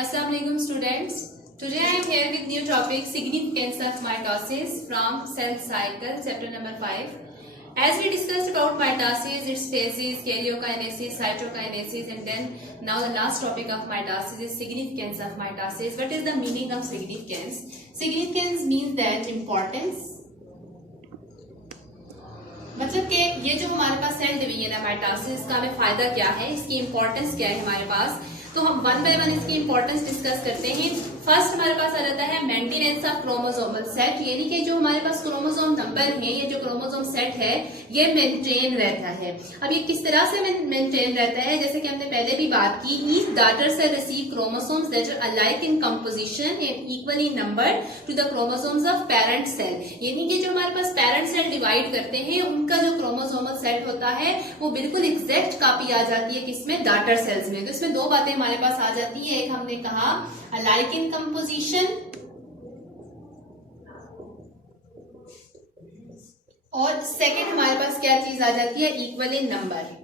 Assalamu alaikum students. Today I am here with new topic significance of mitosis from cell cycle chapter number 5. As we discussed about mitosis, its phases, karyokinesis, cytokinesis, and then now the last topic of mitosis is significance of mitosis. What is the meaning of significance? Significance means that importance. मतलब कि ये जो हमारे पास cell division है mitosis का हमें फायदा क्या है, इसकी इंपॉर्टेंस क्या है हमारे पास, तो हम वन बाय वन इसकी इंपॉर्टेंस डिस्कस करते हैं। फर्स्ट हमारे पास आ जाता है मेंटेनेंस ऑफ क्रोमोसोमल सेट, यानी कि जो हमारे पास क्रोमोसोम नंबर है, ये जो क्रोमोसोम सेट है ये मेंटेन रहता है। अब ये किस तरह से मेंटेन रहता है, जैसे कि हमने पहले भी बात की, each daughter cell receive chromosomes that are alike in composition and equal in number to the chromosomes of parent cell, यानी कि जो हमारे पास पेरेंट सेल डिवाइड करते हैं उनका जो क्रोमोसोमल सेट होता है वो बिल्कुल एग्जैक्ट कॉपी आ जाती है किसमें, डॉटर सेल्स में। तो इसमें दो बातें हमारे पास आ जाती है, एक हमने कहा अलाइक इन कंपोजिशन और सेकंड हमारे पास क्या चीज आ जाती है, इक्वल इन नंबर।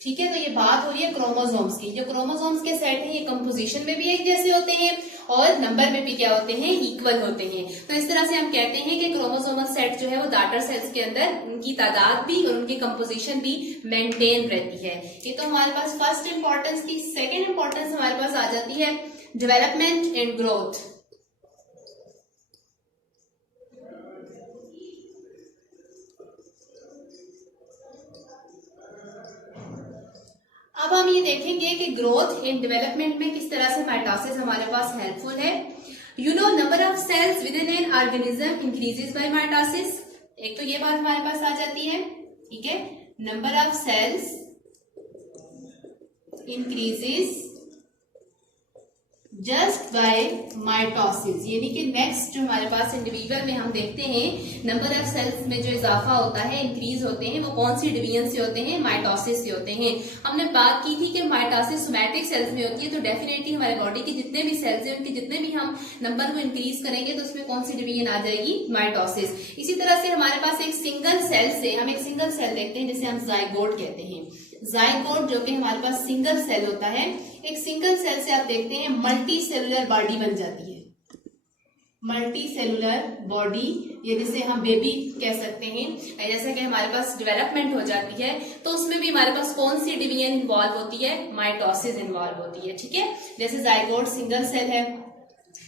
ठीक है, तो ये बात हो रही है क्रोमोसोम्स की। जो क्रोमोसोम्स के सेट हैं ये कंपोजिशन में भी एक जैसे होते हैं और नंबर में भी क्या होते हैं, इक्वल होते हैं। तो इस तरह से हम कहते हैं कि क्रोमोसोमल सेट जो है वो डॉटर सेल्स के अंदर उनकी तादाद भी और उनकी कंपोजिशन भी मेंटेन रहती है। ये तो हमारे पास फर्स्ट इंपॉर्टेंस थी। सेकेंड इंपॉर्टेंस हमारे पास आ जाती है डेवलपमेंट एंड ग्रोथ। अब हम ये देखेंगे कि ग्रोथ एंड डेवलपमेंट में किस तरह से माइटोसिस हमारे पास हेल्पफुल है। You know number of cells within an organism increases by mitosis. एक तो ये बात हमारे पास आ जाती है, ठीक है, number of cells increases just by mitosis, यानी कि नेक्स्ट जो हमारे पास इंडिविजुअल में हम देखते हैं नंबर ऑफ सेल्स में जो इजाफा होता है, इंक्रीज होते हैं, वो कौन सी डिवीजन से होते हैं, माइटोसिस से होते हैं। हमने बात की थी कि माइटोसिस सोमैटिक सेल्स में होती है, तो डेफिनेटली हमारे बॉडी के जितने भी सेल्स हैं उनके जितने भी हम नंबर को इंक्रीज करेंगे तो उसमें कौन सी डिवीजन आ जाएगी, माइटोसिस। इसी तरह से हमारे पास एक सिंगल सेल से हम एक सिंगल सेल देखते हैं जिसे हम जाइगोट कहते हैं। जाइगोट जो कि हमारे पास सिंगल सेल होता है, एक सिंगल सेल से आप देखते हैं मल्टी सेलुलर बॉडी बन जाती है। मल्टी सेलुलर बॉडी, ये जिसे हम बेबी कह सकते हैं। जैसे कि हमारे पास डेवलपमेंट हो जाती है तो उसमें भी हमारे पास कौन सी डिवीजन इन्वॉल्व होती है, माइटोसिस इन्वॉल्व होती है। ठीक है, जैसे जाइगोट सिंगल सेल है,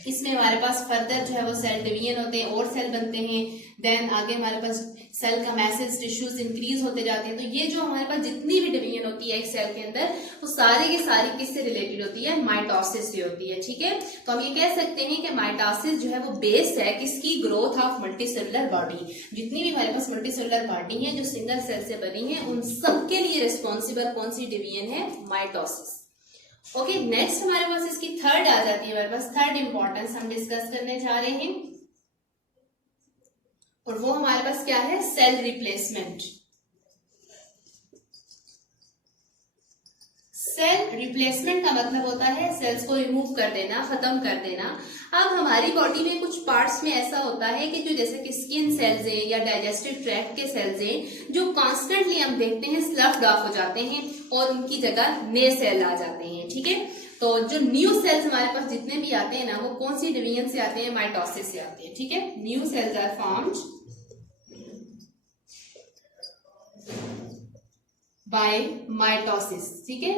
इसमें हमारे पास फर्दर जो है वो सेल डिवीजन होते हैं और सेल बनते हैं, देन आगे हमारे पास सेल का मैसेज टिश्यूज इंक्रीज होते जाते हैं। तो ये जो हमारे पास जितनी भी डिवीजन होती है एक सेल के अंदर वो सारी की सारी किससे रिलेटेड होती है, माइटोसिस से होती है। ठीक है, तो हम ये कह सकते हैं कि माइटोसिस जो है वो बेस है किसकी, ग्रोथ ऑफ मल्टीसेलुलर बॉडी। जितनी भी हमारे पास मल्टीसेलुलर बॉडी है जो सिंगल सेल से बनी है उन सबके लिए रिस्पॉन्सिबल कौन सी डिवीजन है, माइटोसिस। ओके, नेक्स्ट हमारे पास इसकी थर्ड आ जाती है, हमारे पास थर्ड इंपॉर्टेंस हम डिस्कस करने जा रहे हैं और वो हमारे पास क्या है, सेल रिप्लेसमेंट। सेल रिप्लेसमेंट का मतलब होता है सेल्स को रिमूव कर देना, खत्म कर देना। अब हमारी बॉडी में कुछ पार्ट्स में ऐसा होता है कि जो जैसे कि स्किन सेल्स हैं या डाइजेस्टिव ट्रैक्ट के सेल्स हैं जो कॉन्स्टेंटली हम देखते हैं स्लफ्ड ऑफ हो जाते हैं और उनकी जगह नए सेल आ जाते हैं। ठीक है, तो जो न्यू सेल्स हमारे पास जितने भी आते हैं ना वो कौन सी डिवीजन से आते हैं, माइटोसिस से आते हैं। ठीक है, new cells are formed by mitosis. ठीक है,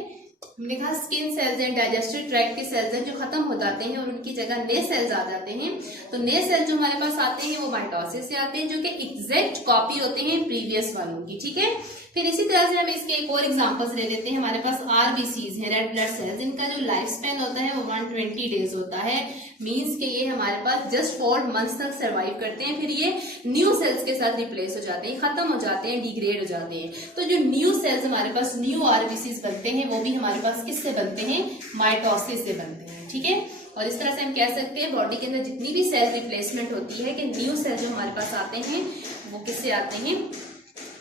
हमने कहा स्किन सेल्स हैं, डाइजेस्टिव ट्रैक्ट के सेल्स हैं जो खत्म हो जाते हैं और उनकी जगह नए सेल्स आ जाते हैं। तो नए सेल जो हमारे पास आते हैं वो माइटोसिस से आते हैं जो कि एग्जैक्ट कॉपी होते हैं प्रीवियस वालों की। ठीक है, फिर इसी तरह से हम इसके एक और एग्जांपल्स ले लेते हैं। हमारे पास आरबीसीज है, रेड ब्लड सेल्स, इनका जो लाइफ स्पेन होता है वो 120 डेज होता है। मींस के ये हमारे पास जस्ट 4 मंथ्स तक सर्वाइव करते हैं, फिर ये न्यू सेल्स के साथ रिप्लेस हो जाते हैं, खत्म हो जाते हैं, डिग्रेड हो जाते हैं। तो जो न्यू सेल्स हमारे पास न्यू आरबीसीज बनते हैं वो भी हमारे पास किससे बनते हैं, माइटोसिस से बनते हैं। ठीक है, और इस तरह से हम कह सकते हैं बॉडी के अंदर जितनी भी सेल रिप्लेसमेंट होती है कि न्यू सेल जो हमारे पास आते हैं वो किससे आते हैं,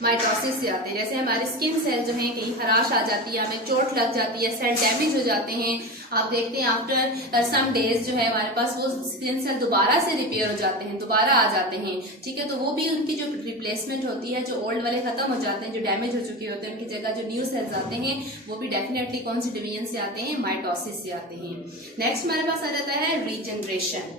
माइटोसिस से आते हैं। जैसे हमारे स्किन सेल जो हैं कहीं खराश आ जाती है, हमें चोट लग जाती है, सेल डैमेज हो जाते हैं। आप देखते हैं आफ्टर सम डेज जो है हमारे पास वो स्किन सेल दोबारा से रिपेयर हो जाते हैं, दोबारा आ जाते हैं, ठीक है। तो वो भी उनकी जो रिप्लेसमेंट होती है, जो ओल्ड वाले खत्म हो जाते हैं, जो डैमेज हो चुके होते हैं, उनकी जगह जो न्यू सेल्स आते हैं वो भी डेफिनेटली कौन सी डिवीजन से आते हैं, माइटोसिस से आते हैं। नेक्स्ट हमारे पास आ जाता है रीजनरेशन।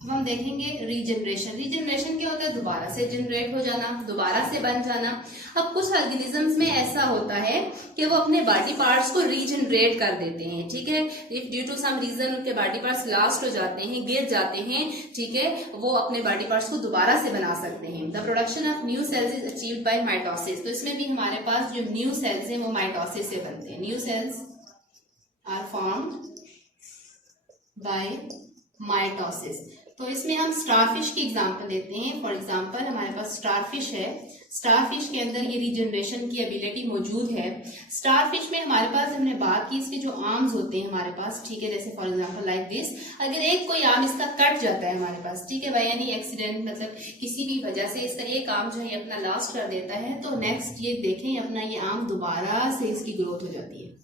अब हम देखेंगे रीजनरेशन। रीजनरेशन क्या होता है, दोबारा से जनरेट हो जाना, दोबारा से बन जाना। अब कुछ ऑर्गेनिजम्स में ऐसा होता है कि वो अपने बॉडी पार्ट्स को रीजनरेट कर देते हैं, ठीक है। If due to some reason उनके बॉडी पार्ट्स लास्ट हो जाते हैं, गिर जाते हैं, ठीक है, वो अपने बॉडी पार्ट्स को दोबारा से बना सकते हैं। The production of new sales is achieved by mitosis. तो इसमें भी हमारे पास जो न्यू सेल्स हैं वो माइटोसिस से बनते हैं। New cells are formed by mitosis. तो इसमें हम स्टारफिश की एग्जांपल लेते हैं। फॉर एग्जांपल हमारे पास स्टारफिश है, स्टारफिश के अंदर ये रीजनरेशन की एबिलिटी मौजूद है। स्टारफिश में हमारे पास हमने बात की इसके जो आर्म्स होते हैं हमारे पास, ठीक है, जैसे फॉर एग्जांपल लाइक दिस, अगर एक कोई आर्म इसका कट जाता है हमारे पास, ठीक है, बाय एनी एक्सीडेंट, मतलब किसी भी वजह से इसका एक आर्म जो है अपना लास्ट कर देता है, तो नेक्स्ट ये देखें अपना ये आर्म दोबारा से इसकी ग्रोथ हो जाती है,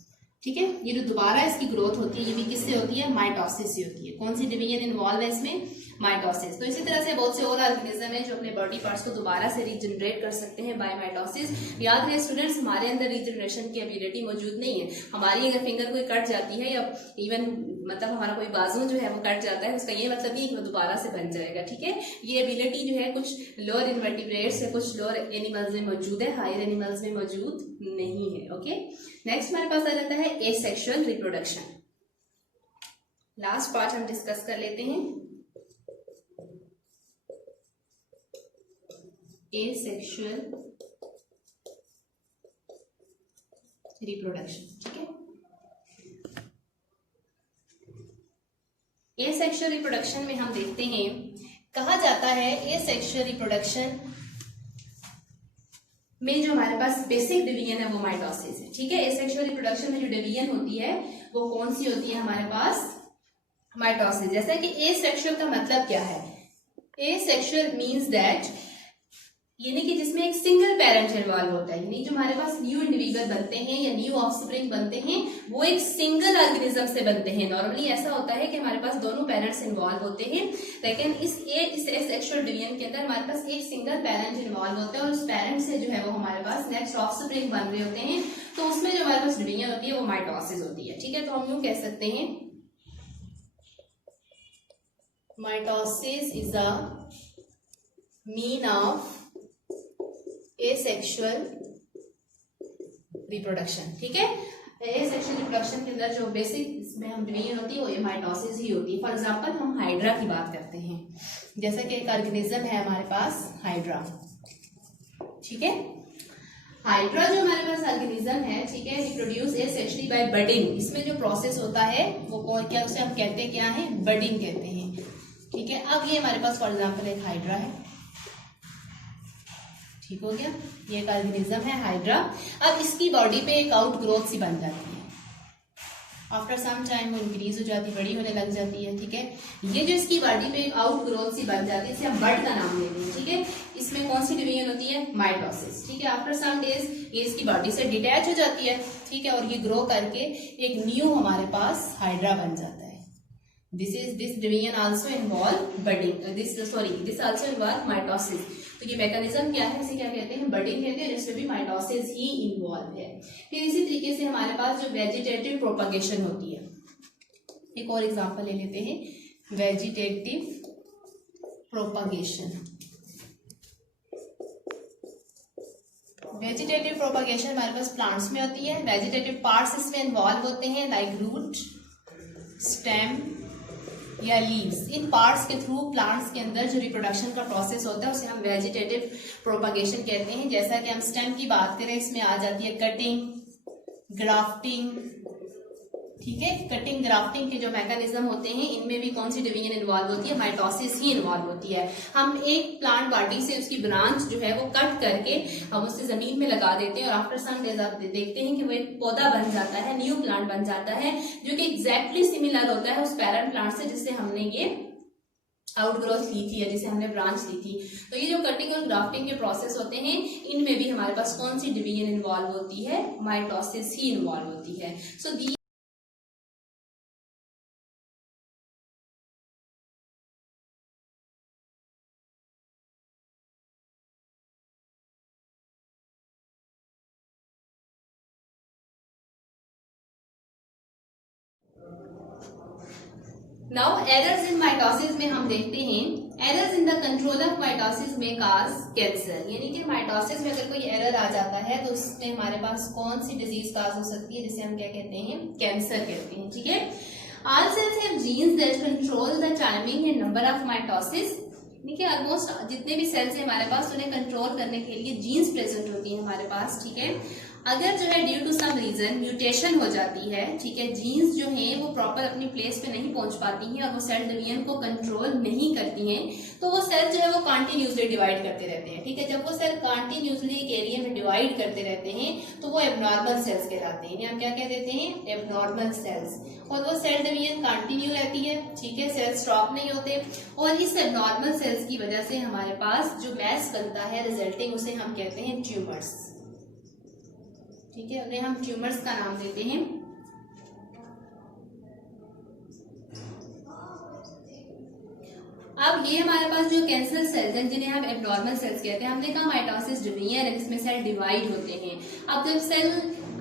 ठीक है। ये जो दोबारा इसकी ग्रोथ होती है ये भी किससे होती है, माइटोसिस से होती है। कौन सी डिवीजन इन्वॉल्व है इसमें, माइटोसिस। तो इसी तरह से बहुत से और ऑर्गेनिज्म है जो अपने बॉडी पार्ट्स को दोबारा से रीजनरेट कर सकते हैं बाय माइटोसिस। याद रहे स्टूडेंट्स, हमारे अंदर रीजनरेशन की एबिलिटी मौजूद नहीं है। हमारी अगर फिंगर कोई कट जाती है या इवन मतलब हमारा कोई बाजू जो है वो कट जाता है, उसका ये मतलब नहीं कि वो दोबारा से बन जाएगा, ठीक है। ये एबिलिटी जो है कुछ लोअर इन्वर्टिब्रेट्स या कुछ लोअर एनिमल्स में मौजूद है, हायर एनिमल्स में मौजूद नहीं है। ओके, नेक्स्ट हमारे पास आ जाता है एसेक्सुअल रिप्रोडक्शन। लास्ट पार्ट हम डिस्कस कर लेते हैं, एसेक्सुअल रिप्रोडक्शन, ठीक है। एसेक्सुअल रिप्रोडक्शन में हम देखते हैं, कहा जाता है एसेक्सुअल रिप्रोडक्शन में जो हमारे पास बेसिक डिवीजन है वो माइटोसिस है, ठीक है। एसेक्सुअल रिप्रोडक्शन में जो डिवीजन होती है वो कौन सी होती है हमारे पास, माइटोसिस। जैसे कि एसेक्सुअल का मतलब क्या है, एसेक्सुअल मींस दैट यानी कि जिसमें एक सिंगल पेरेंट इन्वॉल्व होता है, यानी जो हमारे पास न्यू इंडिविजुअल बनते हैं या न्यू ऑफस्प्रिंग बनते हैं वो एक सिंगल ऑर्गेनिज्म से बनते हैं। नॉर्मली ऐसा होता है कि हमारे पास दोनों पेरेंट्स इन्वॉल्व होते हैं, लेकिन इस एसेक्सुअल डिवीजन के अंदर हमारे पास एक सिंगल पेरेंट इन्वॉल्व होता है और उस पेरेंट से जो है वो हमारे पास नेक्स्ट ऑफस्प्रिंग बन रहे होते हैं। तो उसमें जो हमारे पास डिवीजन होती है वो माइटोसिस होती है, ठीक है। तो हम यूं कह सकते हैं mitosis is a mean of asexual reproduction, ठीक है। एसेक्सुअल रिप्रोडक्शन के अंदर जो बेसिक इसमें हम डिवीजन होती है वो माइटोसिस ही होती है। फॉर एग्जांपल हम हाइड्रा की बात करते हैं, जैसा कि एक ऑर्गेनिज्म है हमारे पास हाइड्रा, ठीक है। हाइड्रा जो हमारे पास ऑर्गेनिज्म है, ठीक है, रिप्रोड्यूस एसेक्सुअली बाय बडिंग। इसमें जो प्रोसेस होता है वो क्या, उसे हम कहते हैं क्या है, बडिंग कहते हैं, ठीक है। अब ये हमारे पास फॉर एग्जांपल एक हाइड्रा है, ठीक हो गया, ये एक ऑर्गेनिज्म है हाइड्रा। अब इसकी बॉडी पे एक आउट ग्रोथ सी बन जाती है, आफ्टर सम टाइम वो इंक्रीज हो जाती है, बड़ी होने लग जाती है, ठीक है। ये जो इसकी बॉडी पे एक आउट ग्रोथ सी बन जाती है, इसे हम बड का नाम लेते हैं, ठीक है। इसमें कौन सी डिवीजन होती है, माइटोसिस, ठीक है। आफ्टर सम डेज ये इसकी बॉडी से डिटैच हो जाती है, ठीक है, और ये ग्रो करके एक न्यू हमारे पास हाइड्रा बन जाता है। this division also involve budding, this also involve mitosis। तो ये मैकेनिज्म क्या है, इसे क्या कहते हैं, बडिंग कहते हैं, जिसमें भी माइटोसिस ही इन्वॉल्व है। फिर इसी तरीके से हमारे पास जो वेजिटेटिव प्रोपगेशन होती है, एक और एग्जांपल ले लेते हैं, वेजिटेटिव प्रोपगेशन। वेजिटेटिव प्रोपगेशन हमारे पास प्लांट्स में होती है। वेजिटेटिव पार्ट्स इसमें इन्वॉल्व होते हैं लाइक रूट, स्टेम या लीव्स। इन पार्ट्स के थ्रू प्लांट्स के अंदर जो रिप्रोडक्शन का प्रोसेस होता है उसे हम वेजिटेटिव प्रोपगेशन कहते हैं। जैसा कि हम स्टेम की बात करें, इसमें आ जाती है कटिंग, ग्राफ्टिंग, ठीक है। कटिंग ग्राफ्टिंग के जो मैकेनिज्म होते हैं इनमें भी कौन सी डिवीजन इन्वॉल्व होती है, माइटोसिस ही इन्वॉल्व होती है। हम एक प्लांट बॉडी से उसकी ब्रांच जो है वो कट करके हम उसे जमीन में लगा देते हैं और आफ्टर सम डेज आप देखते हैं कि वो एक पौधा बन जाता है, न्यू प्लांट बन जाता है, जो कि एग्जैक्टली सिमिलर होता है उस पेरेंट प्लांट से जिससे हमने ये आउटग्रोथ ली थी या जिसे हमने ब्रांच ली थी। तो ये जो कटिंग और ग्राफ्टिंग के प्रोसेस होते हैं, इनमें भी हमारे पास कौन सी डिवीजन इन्वॉल्व होती है? माइटोसिस ही इन्वॉल्व होती है। So now errors in mitosis में हम देखते हैं, errors in the control of mitosis में काज कैंसर, यानी कि माइटोसिस में अगर कोई एरर आ जाता है तो उसमें हमारे पास कौन सी डिजीज काज हो सकती है, जिसे हम क्या कहते हैं? कैंसर कहते हैं। ठीक है। All cells have genes that control the timing and number of mitosis, देखिए ऑलमोस्ट जितने भी सेल्स हैं हमारे पास, उन्हें कंट्रोल करने के लिए जीन्स प्रेजेंट होती है हमारे पास। ठीक है। अगर जो है due to some reason mutation हो जाती है, ठीक है, जीन्स जो हैं वो प्रॉपर अपनी प्लेस पे नहीं पहुंच पाती हैं और वो सेल डिवीजन को कंट्रोल नहीं करती हैं, तो वो सेल जो है वो कंटिन्यूसली डिवाइड करते रहते हैं। ठीक है। जब वो सेल कंटिन्यूसली एक एरिया में डिवाइड करते रहते हैं तो वो एबनॉर्मल सेल्स कहलाते हैं। हम क्या कह देते हैं? Abnormal cells. और वो सेल डिवीजन कंटिन्यू रहती है। ठीक है। सेल्स स्टॉप नहीं होते और इस एबनॉर्मल सेल्स की वजह से हमारे पास जो मैस बनता है रिजल्टिंग, उसे हम कहते हैं ट्यूमर्स। ठीक है। उन्हें हम ट्यूमर्स का नाम देते हैं। अब ये हमारे पास जो कैंसर सेल्स हैं जिन्हें हम एब्नॉर्मल सेल्स कहते हैं, हमने कहा माइटोसिस डिवीजन है जिसमें सेल डिवाइड होते हैं। अब जब सेल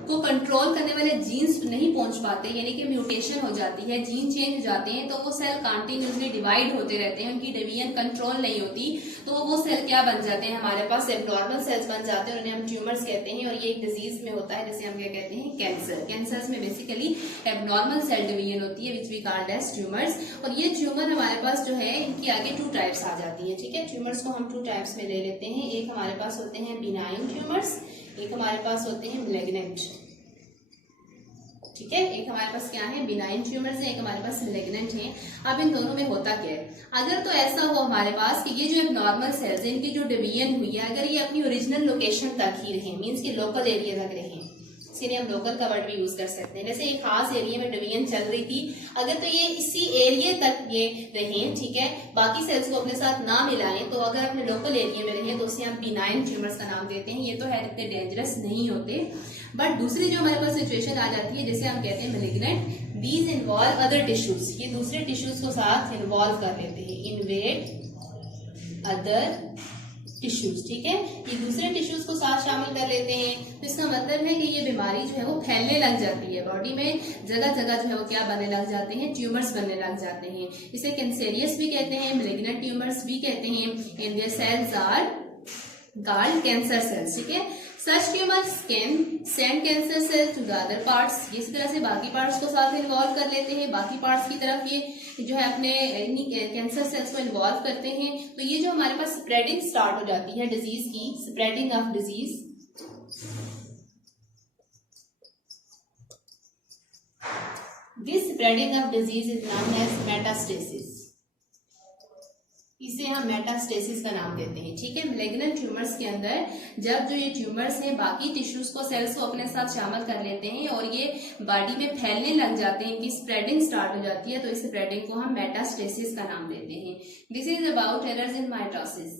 को कंट्रोल करने वाले जीन्स नहीं पहुंच पाते, यानी कि म्यूटेशन हो जाती है, जीन चेंज हो जाते हैं, तो वो सेल कंटिन्यूसली डिवाइड होते रहते हैं, उनकी डिवीजन कंट्रोल नहीं होती, तो वो सेल क्या बन जाते हैं? हमारे पास एब्नॉर्मल सेल्स बन जाते हैं और उन्हें हम ट्यूमर्स कहते हैं। और ये एक डिजीज में होता है जिसे हम क्या कहते हैं? कैंसर। कैंसर्स में बेसिकली एब्नॉर्मल सेल डिवीजन होती है which we called as tumours. और ये ट्यूमर हमारे पास जो है, इनकी आगे 2 टाइप्स आ जाती है। ठीक है। ट्यूमर्स को हम 2 टाइप्स में ले लेते हैं। एक हमारे पास होते हैं बिनाइन ट्यूमर्स, एक हमारे पास होते हैं मैलिग्नेंट। ठीक है। एक हमारे पास क्या है? बिनाइन ट्यूमर्स है, एक हमारे पास मैलिग्नेंट है। अब इन दोनों में होता क्या है? अगर तो ऐसा हो हमारे पास कि ये जो एब्नॉर्मल सेल्स है, इनकी जो डिवीजन हुई है, अगर ये अपनी ओरिजिनल लोकेशन तक ही रहे, मीन्स कि लोकल एरिया तक रहे, इसीलिए हम लोकल का वर्ड भी यूज कर सकते हैं। जैसे एक खास एरिया में डिवीजन चल रही थी, अगर तो ये इसी एरिया तक ये रहे, ठीक है, बाकी सेल्स को अपने साथ ना मिलाएं, तो अगर अपने लोकल एरिया में रहे तो उसे हम बिनाइन ट्यूमर्स का नाम देते हैं। ये तो है इतने डेंजरस नहीं होते। बट दूसरी जो हमारे पास सिचुएशन आ जाती है, जिसे हम कहते हैं malignant, these involve other tissues, ये दूसरे टिश्यूज को साथ इन्वॉल्व कर लेते हैं, इन्वेड अदर टिश्यूज। ठीक है। ये दूसरे टिश्यूज को साथ शामिल कर लेते हैं, तो इसका मतलब है कि ये बीमारी जो है वो फैलने लग जाती है बॉडी में, जगह जगह जो है वो क्या बनने लग जाते हैं? ट्यूमर्स बनने लग जाते हैं। इसे कैंसेरियस भी कहते हैं, मैलिग्नेंट ट्यूमर्स भी कहते हैं। And their cells are called cancer cells. ठीक है। Such tumours can send cancer cells to the other parts, इस तरह से बाकी पार्ट्स को साथ इन्वॉल्व कर लेते हैं, बाकी पार्ट्स की तरफ ये जो है अपने कैंसर सेल्स को इन्वॉल्व करते हैं। तो ये जो हमारे पास स्प्रेडिंग स्टार्ट हो जाती है डिजीज की, spreading of disease, this spreading of disease is known as metastasis, इसे हम मेटास्टेसिस का नाम देते हैं। ठीक है। मैलिग्नेंट ट्यूमर्स के अंदर जब जो ये ट्यूमर्स हैं बाकी टिश्यूज को, सेल्स को अपने साथ शामिल कर लेते हैं और ये बॉडी में फैलने लग जाते हैं, इनकी स्प्रेडिंग स्टार्ट हो जाती है, तो इस स्प्रेडिंग को हम मेटास्टेसिस का नाम देते हैं। This is about errors in mitosis.